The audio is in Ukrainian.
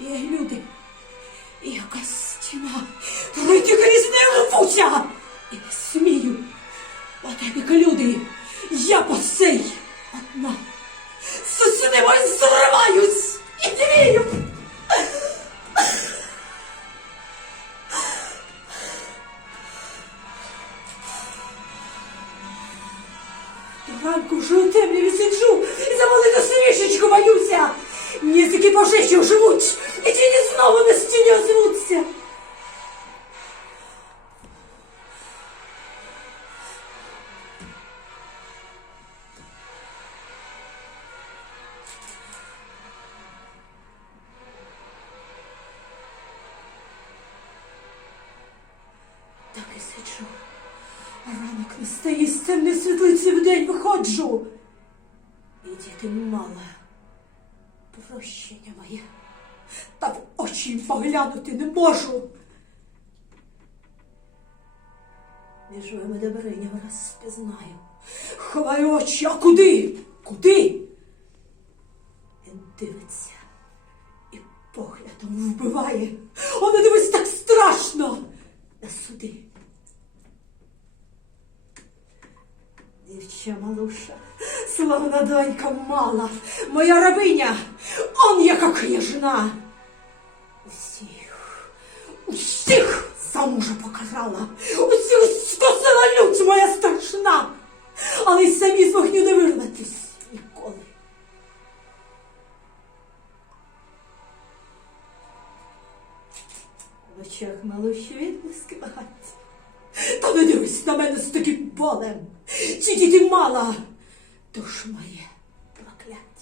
Є люди. І якась стіна. Литі крізь не рвуся. І не смію. Отак як люди. Я по сей одна. Сусіни мої зриваюсь і дію. До ранку вже у темряві сиджу і за велику свічечку боюся. Нізики пожежі живуть, і тіні знову на стіні озвуться. Так і сиджу. А ранок не стає з темної світлиці вдень виходжу. І діти мала. Прощення моє. Та в очі поглянути не можу. Між вами добриня враз спізнаю. Ховаю очі, а куди? Куди? Він дивиться і поглядом вбиває. О, не дивись так страшно. На суди. Дівча малуша, славна донька мала, моя рабиня, он яка княжна. Усіх, усіх за мужа покарала, усіх скосила лють моя страшна, але й самі з вогню не вирветись ніколи. В очах малуші відблиски багаті. Та не дивись на мене з таким болем. Ці діти мала, душ моє прокляття.